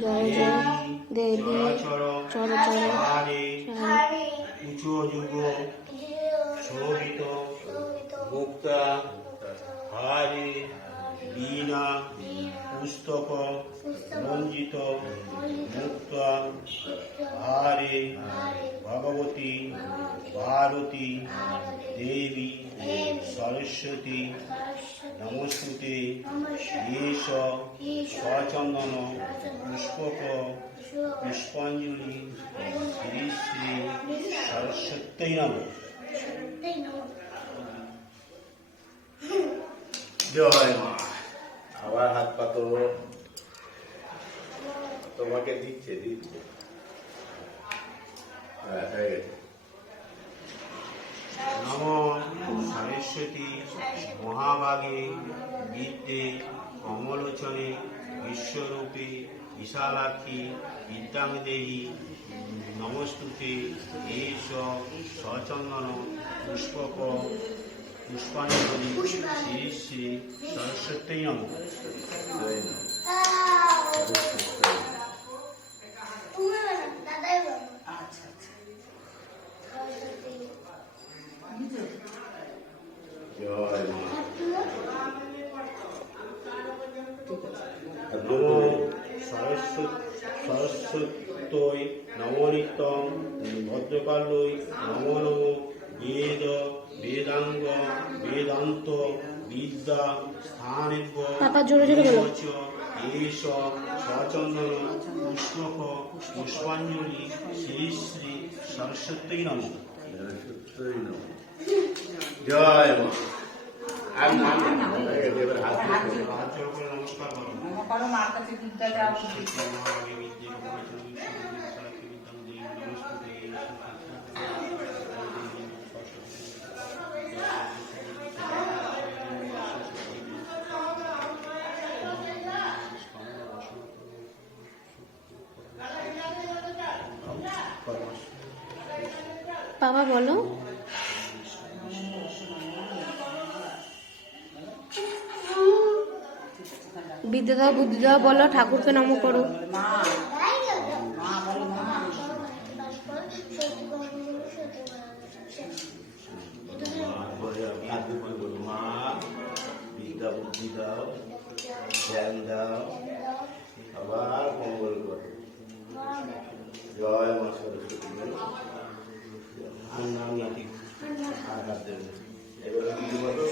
জয় জয় দেবী চরচর উঁচু যুগ শোভিত মুক্তা হারে বীণা পুস্তক রঞ্জিত মুক্তা হারে ভগবতী ভারতী দেবী সরস্বতী নমস্তুতে এষ সচন্দন পুষ্পক পুষ্পাঞ্জলি শ্রী শ্রী সরস্বতী নমঃ। জয় মা। আবার হাত পাতো, তোমাকে দিচ্ছে দিচ্ছে। হয়ে গেছে। নমঃ সরস্বতী মহাভাগে বিদ্যে কমলোচনে বিশ্বরূপে বিশালাক্ষী বিদ্যাং দেহি নমস্তুতে এষ সচন্দন পুষ্পক পুষ্পাঞ্জলি শ্রী শ্রী সরস্বতী নমঃ। জয় মা। সরস্বত্যৈ নমনিত্যং ভদ্রকালৈ নমো নমো বেদ বেদাঙ্গ বেদান্ত বিদ্যা স্থানেভ্য এষ সচন্দন পুষ্পক পুষ্পাঞ্জলি শ্রী শ্রী সরস্বতী নমঃ। জয় মা। নমস্কার করো মার কাছে বিদ্যা যাও। বাবা বলো, বিদ্যা দাও বুদ্ধি দাও বলো, ঠাকুরকে নম করো। মা বিদ্যা বুদ্ধি দাও, জ্ঞান দাও, আবার মঙ্গল করো। জয় মা সরস্বতী। নাম নাতি হাত দেবে। এবার কি বলো?